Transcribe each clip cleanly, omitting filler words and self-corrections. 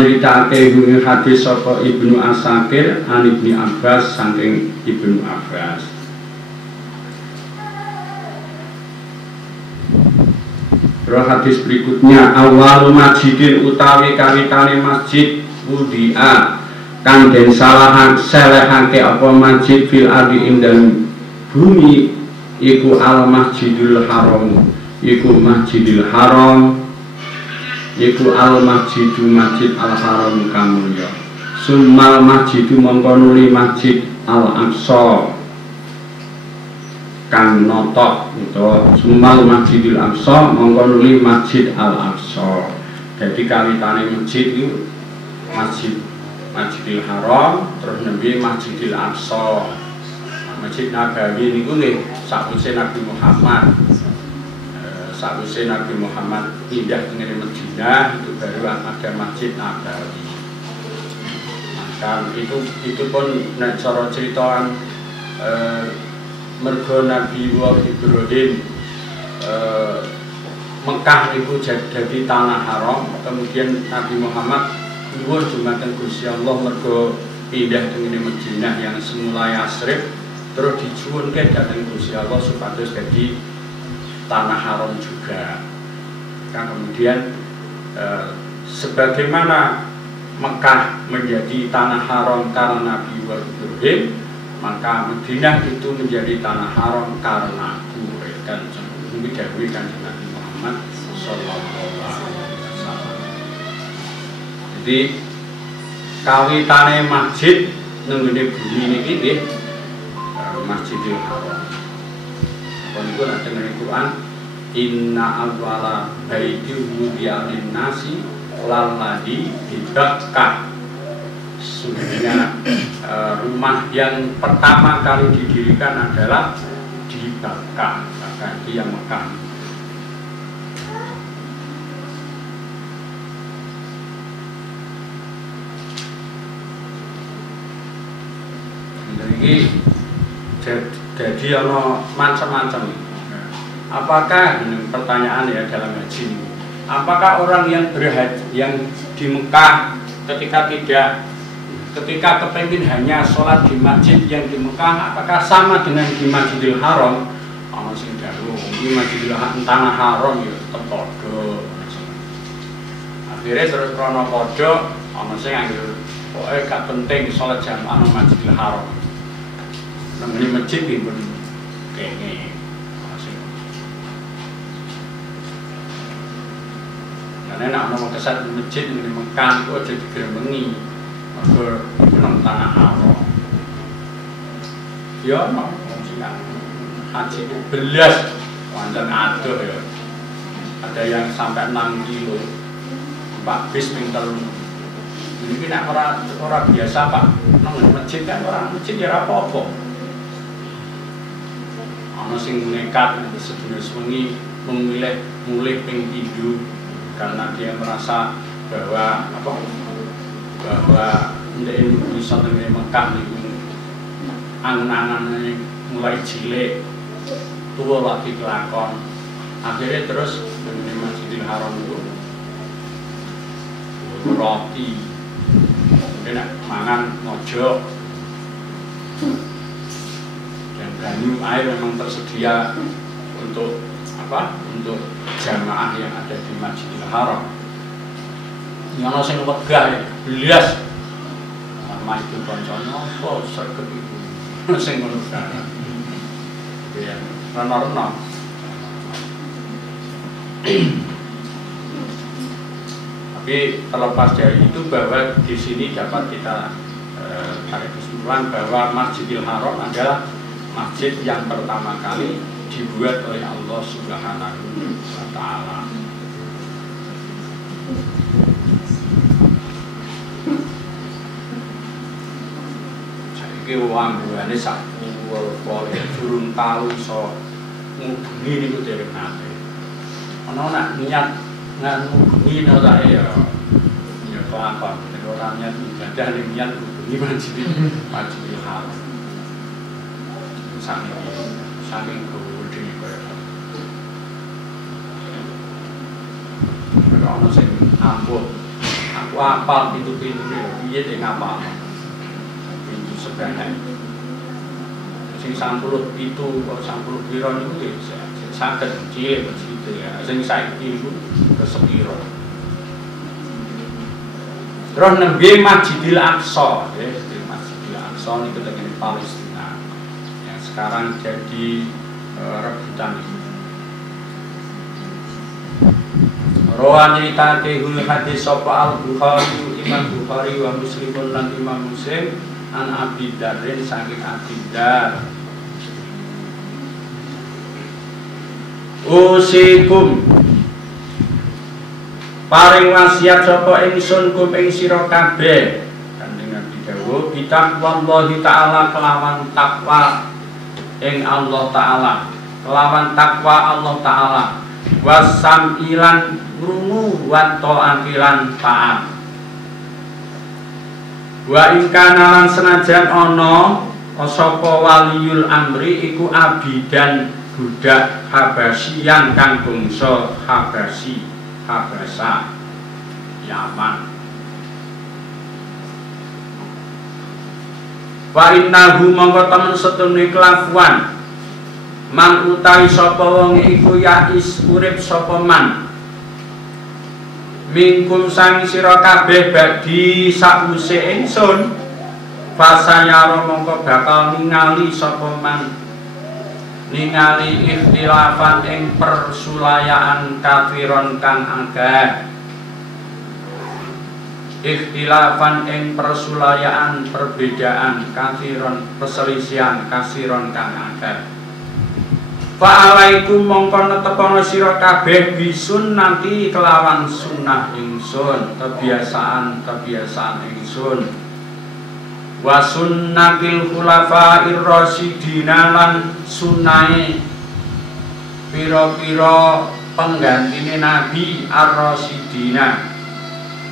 nyritake ing hadis saka Ibnu Asakir an Ibnu Abbas saking Ibnu Abbas. Terus hadis berikutnya, awal masjidin utawi kawitane masjid wudia kang den selehake apa masjid fil ardi indang bumi iku al masjidul haram, iku masjidil haram, iku al masjidu masjid al haram kang mulya. Summal masjidu mongko nuli masjid al aqsa kang notok utawa summal masjidil aqsa mongko nuli masjid al aqsa. Jadi kawitane masjid itu masjidil haram terus nembe masjidil aqsa. Masjid Nabawi niku nggih sakwise Nabi Muhammad pindah ke Madinah itu baru ada Masjid Nabawi. Maka itu pun nek cara ceritaan mergo Nabi Ibrahim Mekah itu jadi tanah haram, kemudian Nabi Muhammad nyuwun dumateng Gusti Allah mergo pindah ke Madinah yang semula Yasrib terus dijuwunke dhateng Gusti Allah supados jadi tanah haram juga. Kan kemudian sebagaimana Mekah menjadi tanah haram karena Nabi Ibrahim, maka Madinah itu menjadi tanah haram karena Quraisy dan didhawuhi Kanjeng Nabi Muhammad sallallahu alaihi wasallam. Jadi kawitane masjid nenggone bumi niki nggih Masjidil Haram. Apa niku nek teng Quran, inna awwala baitil wudi'a lin-nasi lalladzi bi Bakkah. Sesungguhnya rumah yang pertama kali didirikan adalah di Bakkah, Bakkah itu yang Mekah. Jadi ono macam-macam. Apakah pertanyaan ya dalam haji ini? Apakah orang yang berhaji yang di Mekah ketika kepengin hanya sholat di masjid yang di Mekah, apakah sama dengan di Masjidil Haram? Ana sing dawuh iki Masjidil Haram tanah haram ya tetep padha. Akhirnya terus krana padha ana sing anggere pokoke gak penting sholat jamaah nang Masjidil Haram. Nang masjid iki pun kene. Karena nak ana kesat di masjid ning Mekah iku aja digremengi. Mergo nang tanah haram. Ya ono sing haji itu belas pancen adoh ya. Ada yang sampai 6 kilo. Pak bis ping 3. Ini nek ora biasa Pak nang masjid kan orang masjid ya ora apa-apa. Ana sing nekat sedina wengi memilih mulih ping 3 karena dia merasa bahwa ndek bisa teng Mekah niku angan-angane mulai cilik tua lagi kelakon. Akhirnya terus di Masjidil Haram itu roti kemudian mangan mojok dan banyu air memang tersedia untuk jamaah yang ada di Masjidil Haram. Yang ana sing wegah ya belas sama itu kancane apa sregep iku sing ngono kan. Ya, rena-rena. Tapi terlepas dari itu bahwa di sini dapat kita tarik kesimpulan bahwa Masjidil Haram adalah masjid yang pertama kali dibuat oleh Allah Subhanahu wa Ta'ala. Saiki wong buane sak pol durung tau iso ngubungi niku dereng nate. Ana nak niat ngubungi ora ya kelakon. Nek ora niat ibadah ning niat ngubungi Masjidil Haram. Saking gede kaya ana sing ampuh apal pintu-pintu piye dhek ngapal. Pintu sebenarnya. Sing 37 kok 10 piro niku nggih saged cilik begitu ya. Sing saiki niku kesepiro. Terus nembe Masjidil Aqsa, ya, Masjidil Aqsa niku teng Palestina. Yang sekarang jadi rebutan itu. Rawan cerita kehul hadis sapa Al-Bukhari, Imam Bukhari wa Muslimun lan Imam Muslim an Abi Dzarrin saking Abi Dzar. Usikum paring wasiat sapa ingsun kum ing sira kabeh kanjeng Nabi dawuh bitaqwallahi taala kelawan takwa ing Allah taala kelawan takwa Allah taala wasam ilan krungu wa taatilan taat wa ingkana lan senajan ana sapa waliyul amri iku abidan budak Habasyian kang bangsa Habasyi Habasa Yaman wa innahu mongko temen setune kelakuan man utawi sapa wong iku yais urip sapa man mingkum sang sira kabeh badi sakuse ingsun fasayara mongko bakal ningali sapa man ningali ikhtilafan ing persulayaan kafiron kang akeh ikhtilafan ing persulayaan perbedaan kafiron perselisihan kasiron kang akeh fa'alaikum mongko netepono sira kabeh bisun nanti kelawan sunnah ingsun kebiasaan ingsun wa sunnatil khulafa'ir rasyidina lan sunnahe pira-pira penggantine nabi ar-rasyidina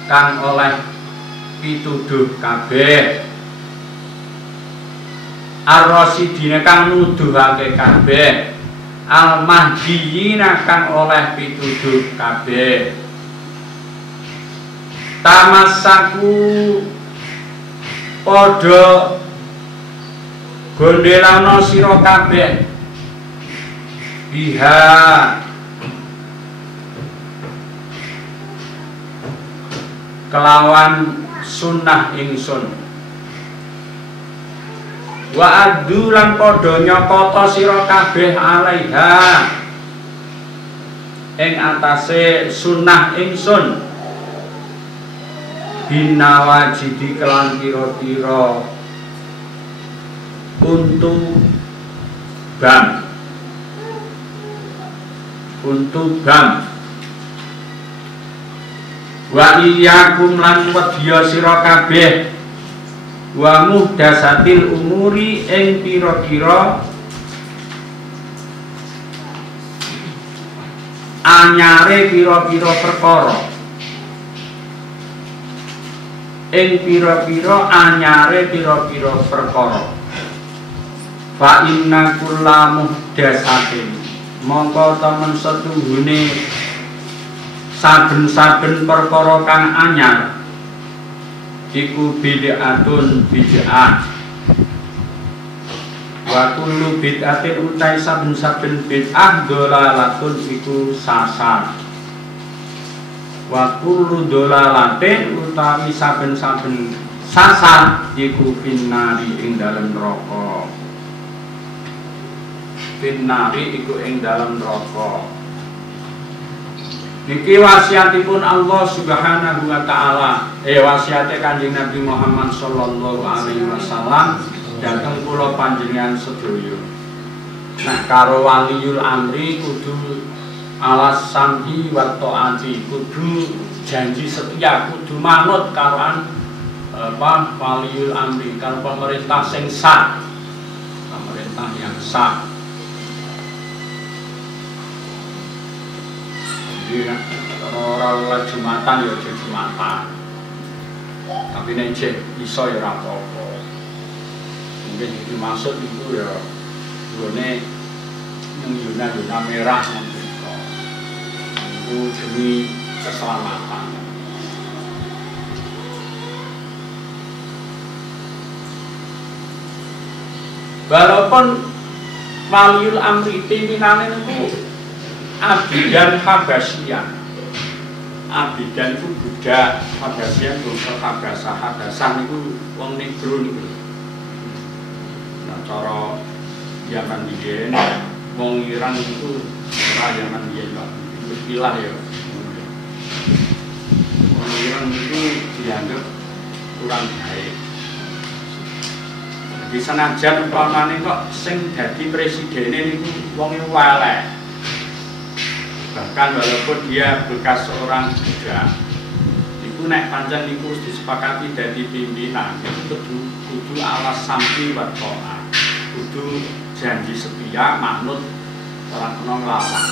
kang oleh pituduh kabeh ar-rasyidina kang nuduhake kabeh al-mahdiyina kang oleh pituduh kabeh tamassaku padha gondelana sira kabeh biha kelawan sunnah ingsun wa addu lan padha nyokota sira kabeh alaiha ing atase sunnah ingsun binawajidi kelan pira-pira untuk bam wa iyyakum lan wedya sira kabeh wa muhdatsatil umuri ing pira-pira anyare pira-pira perkara ing pira-pira anyare pira-pira perkara fa inna kulla muhdatsatin mongko temen setuhune saben-saben perkara kang anyar iku bid'atun bid'ah wa kullu bid'atin utai saben-saben bid'ah dolalatun iku sasar wa kullu dolalatin utawi saben-saben sasar iku finnari ing dalem neraka finnari iku ing dalem neraka niki wasiatipun Allah Subhanahu wa taala wasiate Kanjeng Nabi Muhammad sallallahu alaihi wasallam dhateng kula panjenengan sedaya nah karo waliyul amri kudu alas samhi wa taati kudu janji setia kudu manut karoan waliyul amri karo pemerintah sing sah pemerintah yang sah jadi orang Jumatan ya Jumatan tapi nek iso ya ora apa-apa mungkin dimaksud itu ya gone yang zona merah itu demi keselamatan Walaupun waliul amri pimpinane niku Abidan Habasyian. Abidan itu budak, Habasyian bangsa Habasah niku wong negro niku. Nah cara Yaman biyen wong Iran niku ora Yaman biyen kok. Istilah ya. Wong Iran niku dianggap kurang baik. Di senajan umpamane kok sing dadi presidene niku wong elek. Bahkan walaupun dia bekas seorang budak, iku nek pancen niku disepakati dadi pimpinan, itu kudu alas sampi wa ta'ah. Kudu janji setia manut ora kena nglawan.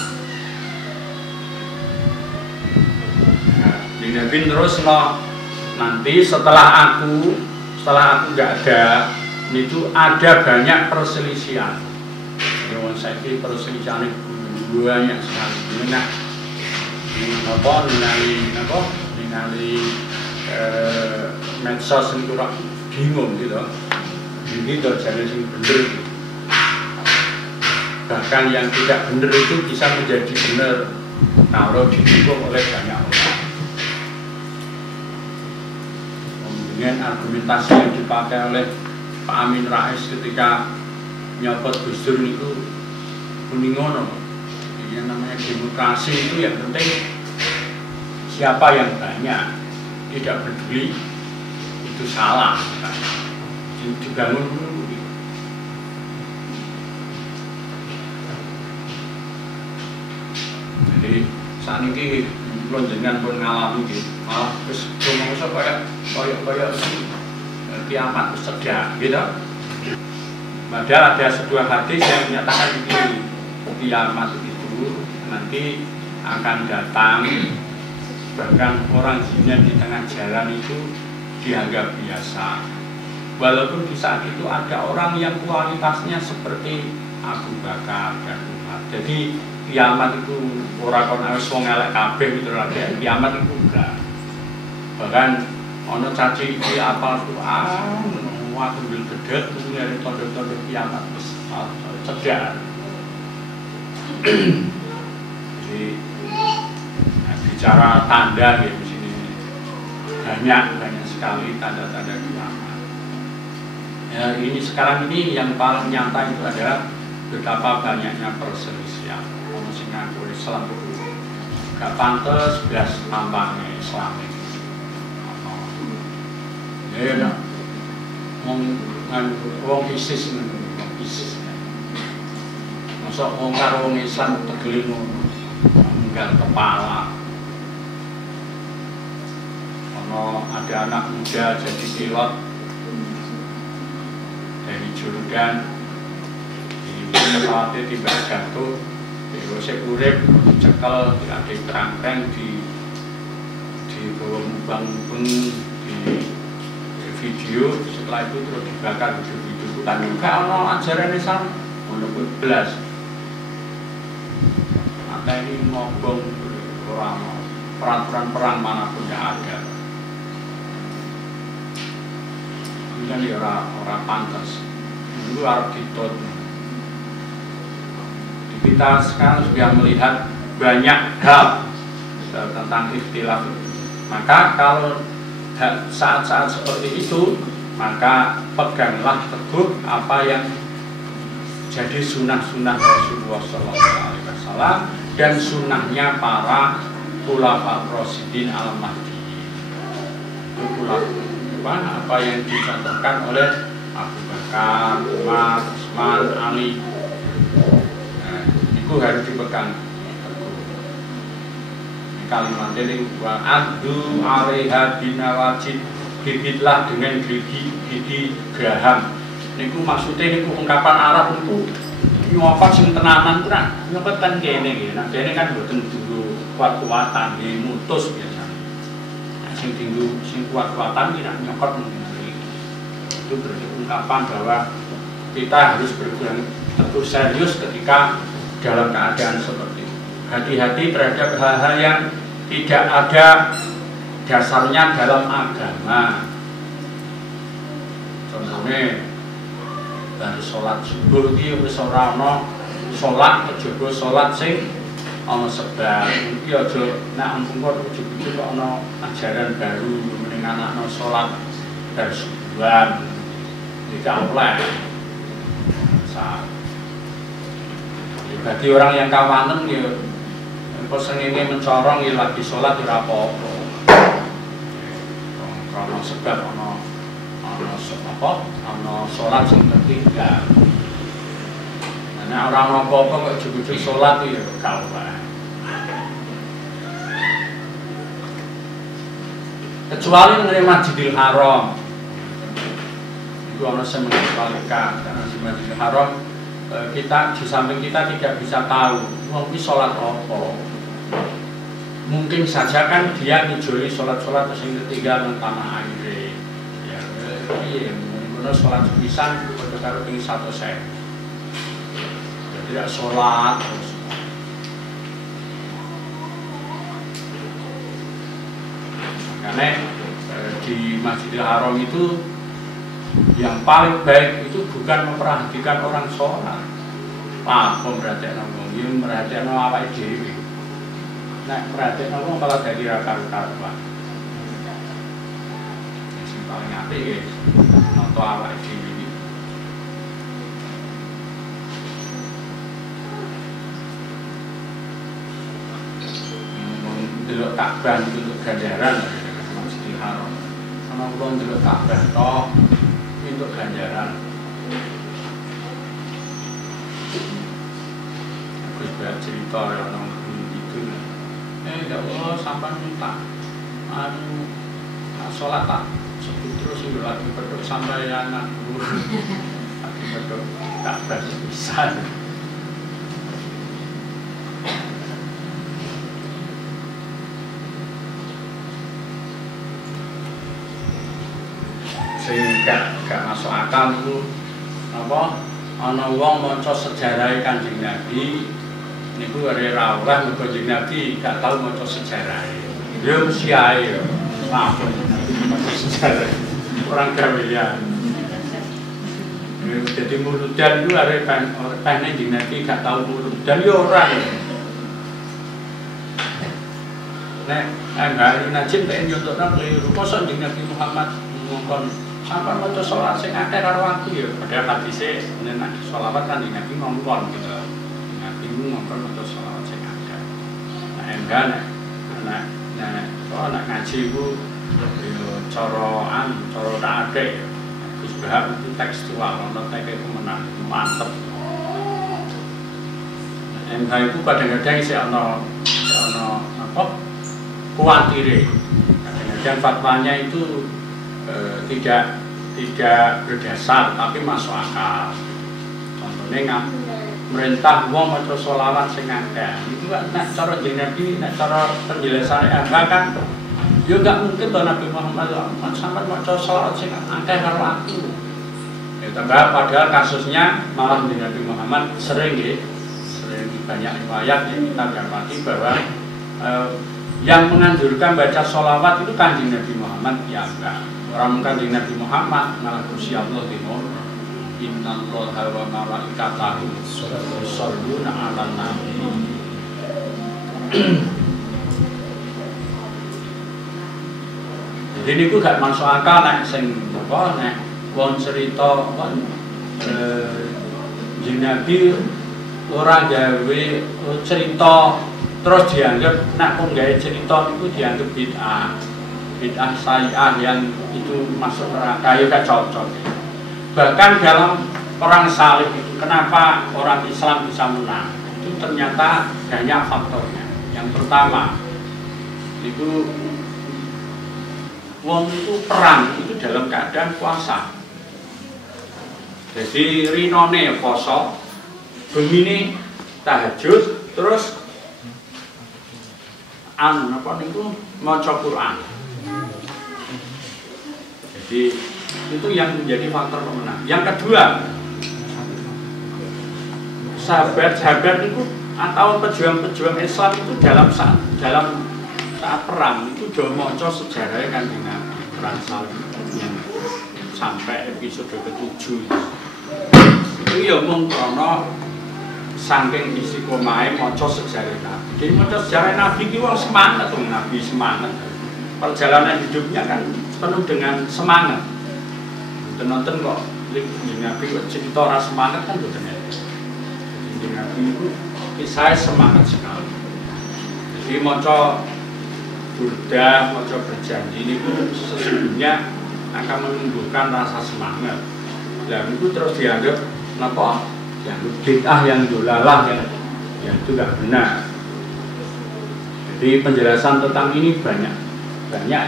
Nah, Nabi terus nanti setelah aku nggak ada, itu ada banyak perselisihan. Yang saya kira perselisihan itu banyak sekali. Ningali medsos itu bingung gitu. Ini jadi yang benar. Bahkan yang tidak benar itu bisa menjadi benar kalau didukung oleh banyak orang. Dengan argumentasi yang dipakai oleh Pak Amin Rais ketika nyopot Gus Dur itu kuningono. Yang namanya demokrasi itu yang penting siapa yang banyak, tidak peduli itu salah. Dibangun dulu. Jadi saat ini lonjengan pun ngalami gitu, malah terus ngomong kayak kiamat sedang gitu. Padahal ada sebuah hadis yang menyatakan begini, kiamat itu nanti akan datang, bahkan orang zina di tengah jalan itu dianggap biasa. Walaupun di saat itu ada orang yang kualitasnya seperti Abu Bakar dan Umar. Jadi kiamat itu orang kon wis wong elek kabeh gitu lho, kiamat itu enggak. Bahkan ono caci iki apal Quran, aku bil gedhe kuwi tanda-tanda kiamat wis cedhak. Jadi bicara tanda gitu di sini banyak sekali tanda-tanda kiamat. Ya, ini sekarang ini yang paling nyata itu adalah betapa banyaknya perselisihan. Ono sing ngaku Islam itu gak pantes belas tampangnya Islam ini. Ya, wong ISIS masuk wong karo wong Islam tegeli ngono, menggal kepala. Ono ada anak muda jadi pilot dari Jordan, di pesawatnya tiba jatuh, terus urip cekel, ada kerangkeng di bawah mubang di video. Setelah itu terus dibakar video. Kan juga ono ajaran Islam ono belas. Maka ini ngobong orang peraturan perang manapun yang ada. Kan ya orang pantas itu harus ditutup. Kita sekarang sudah melihat banyak hal tentang ikhtilaf. Maka kalau saat-saat seperti itu, maka peganglah teguh apa yang jadi sunnah-sunnah Rasulullah SAW dan sunnahnya para khulafaur rasyidin al-mahdiyyin. Itu apa yang dicontohkan oleh Abu Bakar, Umar, Utsman, Ali. Nah, itu harus dipegang. Kalimat ini wa addu 'alaiha binawajid, gigitlah dengan gigi geraham. Niku maksudnya niku ungkapan Arab niku nyopot sing tenanan ku nak nyopot kan kene nggih. Nah, dene kan mboten dulu kuat-kuatan nggih mutus biasa. Sing tinggu sing kuat-kuatan tidak nyokot mungkin itu berarti ungkapan bahwa kita harus berpegang teguh serius ketika dalam keadaan seperti itu. Hati-hati terhadap hal-hal yang tidak ada dasarnya dalam agama. Contohnya Bar salat subuh iki wis ora ana salat kejaba salat sing ana sebab. Iki aja nek ampun kok ujug-ujug kok ana ajaran baru mending anakno salat bar subuhan. Iki oleh. Bagi orang yang kawanen ya engko sengenge mencorong ya lagi salat ora apa-apa. Karena sebab ana salat sing tertinggal. Nek ora ana apa-apa kok ujug-ujug salat ya gak oleh. Kecuali nang Masjidil Haram. Itu ana sing mengecualikan karena di Masjidil Haram kita di samping kita tidak bisa tahu wong iki salat apa. Mungkin saja kan dia ngijoli salat-salat sing ketinggal nang tanah air. Ya, piye ngono salat pisan padha karo ping 100.000. Tidak salat terus. Makanya di Masjidil Haram itu yang paling baik itu bukan memperhatikan orang sholat, merhatikan orang, yang merhatikan awake dhewe. Nek perhatikan orang malah jadi karuan. Yang paling apik ya nonton awake dhewe iki. Delok Ka'bah untuk ganjaran Masjidil Haram. Ana kula delok Ka'bah tok untuk ganjaran. Terus banyak cerita orang itu. Ya Allah sampai minta sholat tak sebut terus itu lagi beduk sampai anakku lagi beduk tak bisa. Sehingga gak masuk akal itu apa ana wong maca sejarah Kanjeng Nabi niku are ra oleh mergo Kanjeng Nabi gak tau maca sejarah. Ya mesti ae ya. Maaf maca sejarah. Orang gawean. Jadi muludan itu are Kanjeng Nabi gak tau muludan ya ora. Nek enggak najib pengen nyontokno keliru kok Kanjeng Nabi Muhammad ngomong sampai maca sholat sing akeh karo aku ya. Padahal hadise nek sholawat kan Nabi ngomong gitu. Nabi ngomong maca sholawat sing akeh. Nah enggak nek ngaji ku yo cara akeh. Gus Bahar itu tekstual, ono teke kemenan mantep. Enggak itu kadang-kadang sih ono apa? Kuantire. Kadang-kadang fatwanya itu tidak berdasar tapi masuk akal. Contohnya merintah wong maca sholawat sing akeh. Itu kan nek cara Nabi, nek cara penjelasan kan ya enggak mungkin to Nabi Muhammad sampai maca sholawat sing akeh karo aku. Ya padahal kasusnya malah Nabi Muhammad sering banyak riwayat yang kita dapati bahwa yang menganjurkan baca sholawat itu Kanjeng Nabi Muhammad ya enggak. Orang Kanjeng Nabi Muhammad malah Gusti Allah dimono innallaha wa malaikatahu yusholluna 'alan nabi. Jadi niku gak masuk akal nek sing apa nek wong cerita Kanjeng Nabi ora gawe cerita terus dianggap nek wong gawe cerita niku dianggap bid'ah sayyah yang itu masuk neraka ya gak cocok. Bahkan dalam perang salib itu kenapa orang Islam bisa menang itu ternyata banyak faktornya. Yang pertama itu wong itu perang itu dalam keadaan puasa. Jadi rinone poso, bengine tahajud, terus apa niku maca Quran. Jadi itu yang menjadi faktor pemenang. Yang kedua, sahabat-sahabat itu atau pejuang-pejuang Islam itu dalam saat perang itu sudah maca sejarah Kanjeng Nabi perang salib yang sampai episode ke-7. kuwi ya mung krana saking istiqomahe maca sejarah Nabi. Jadi maca sejarah Nabi ki wong semangat tuh, Nabi semangat. Perjalanan hidupnya kan penuh dengan semangat. Nonton kok Nabi kok cerita ora semangat kan mboten enak. Jadi Nabi itu kisah semangat sekali. Jadi maca burdah, maca berjanji ini sesungguhnya akan menumbuhkan rasa semangat. Dan itu terus dianggap apa? Yang bid'ah, yang dolalah, yang itu tidak benar. Jadi penjelasan tentang ini banyak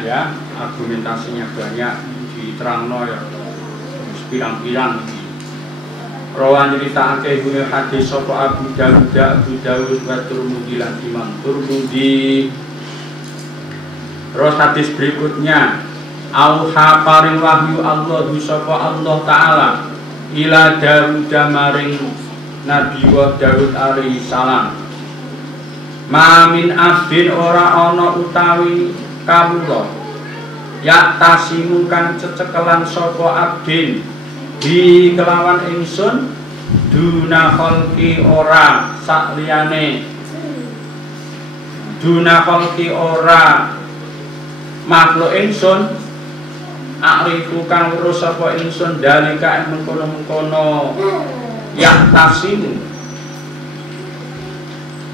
ya, argumentasinya banyak, diterangno ya, pirang-pirang. Rawan cerita akeh gune hadis sapa Abu Dawud wa Tirmidzi lan Imam Tirmidzi. Terus hadis berikutnya, auha paring wahyu Allah sapa Allah Ta'ala ila Dawud maring Nabi wa Dawud alaihi salam. Ma min abdin ora ana utawi kawula ya tasimu kang cecekelan sapa abdin di kelawan ingsun duna kholqi ora sakliyane duna kholqi ora makhluk ingsun akriku kang urus sapa ingsun dalika mengkono-mengkono ya tafsimu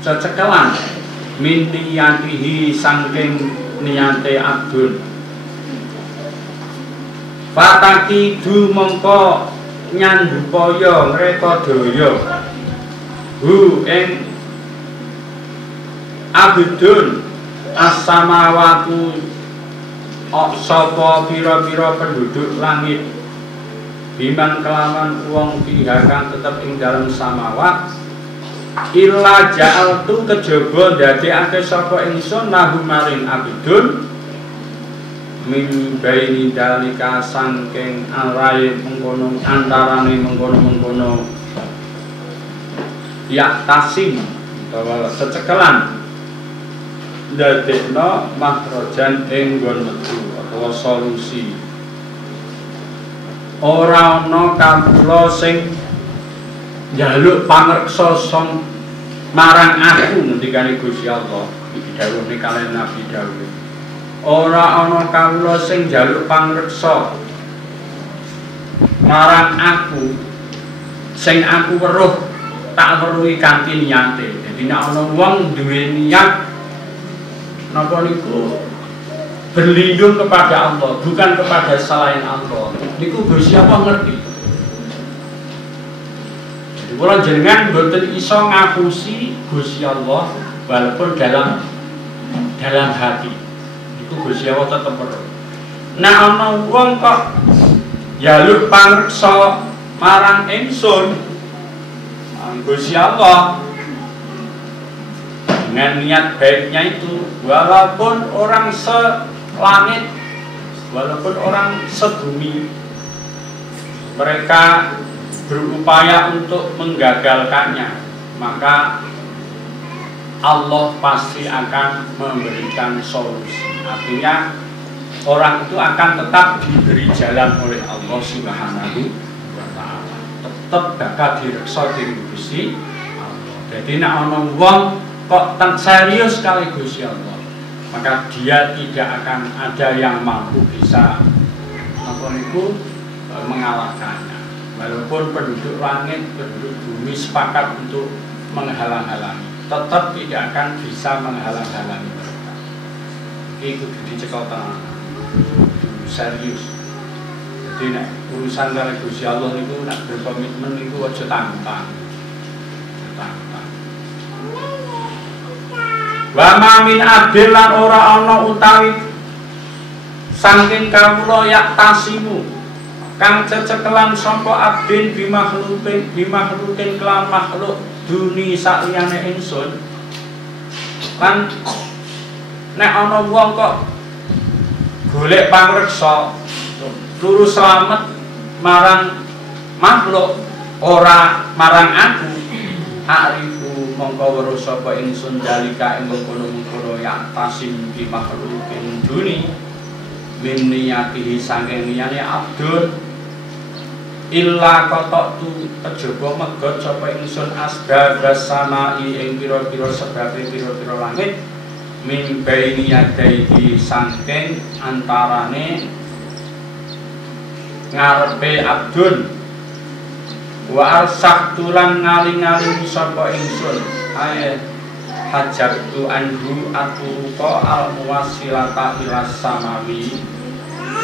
cecekelan min niyatihi sangking niyate abdun fataki du mongko nyandupaya mereka daya hu ing abdun as-samawatu sapa pira-pira penduduk langit biman kelawan wong pihakan tetep ing dalam samawat illa ja'altu kejaba ndadekake sapa ingsun lahu maring abdun min baini dalika sangking arai mengkono antarane mengkono ya tasim utawa secekelan ndadekno mahrojan ing nggon metu utawa solusi. Ora ana kawula sing njaluk pangreksa marang aku ngendikane Gusti Allah didhawuhi kaliyan Nabi Daud. Ora ana kawula sing njaluk pangreksa marang aku sing aku weruh tak weruhi kanthi niyate. Dadi nek ana wong duwe niat napa niku berlindung kepada Allah bukan kepada selain Allah niku Gusti Allah ngerti. Jadi kula jenengan mboten iso ngapusi Gusti Allah walaupun dalam hati niku Gusti Allah tetep weruh. Nek ana wong kok njaluk pangreksa marang ingsun Gusti Allah dengan niat baiknya itu walaupun orang selangit walaupun orang sebumi mereka berupaya untuk menggagalkannya maka Allah pasti akan memberikan solusi. Artinya orang itu akan tetap diberi jalan oleh Allah Subhanahu wa Ta'ala, tetap bakal direksa dening Gusti Allah. Jadi nek ana wong kok serius kali Gusti Allah, maka dia tidak akan ada yang mampu bisa mengalahkannya. Walaupun penduduk langit, penduduk bumi sepakat untuk menghalang-halangi, tetap tidak akan bisa menghalang-halangi mereka. Itu dicekel tenan, serius. Jadi nek urusan kali Gusti Allah niku nek berkomitmen niku aja tanggung-tanggung. Wa ma min abdin lan ora ana utawi saking kawula yak tasimu kang cecekelan sapa abdin bimakhlukin kelan makhluk duni saliyane ingsun. Lan nek ana wong kok golek pangreksa turu slamet marang makhluk ora marang aku arifu mongko weruh sapa ingsun dalika ing kono-kono ya tasim bi makhlukin duni min niyatihi saking niyane abdun illa kotok tu kejaba megot sapa ingsun asbabas samai ing pira-pira sebabe pira-pira langit min baini yadaihi saking antarane ngarepe abdun wa arsaktu lan ngaling-aling sapa ingsun ae hajatu anhu aturuqa al muwassilata ila samawi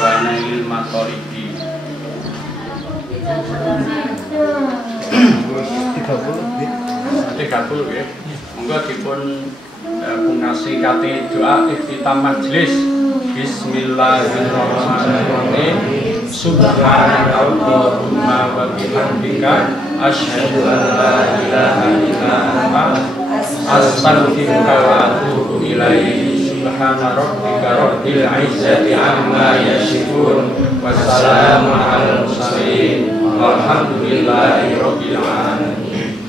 wa nail matoribi 30 ya. Monggo dipun pungkasi kate doa iftitah majelis. Bismillahirrahmanirrahim. Subhanallahumma wa bihamdika asyhadu an la ilaha illa anta astaghfiruka wa atubu ilaik. Subhana rabbika rabbil izzati amma yasifun wa salamun alal mursalin walhamdulillahi rabbil alamin.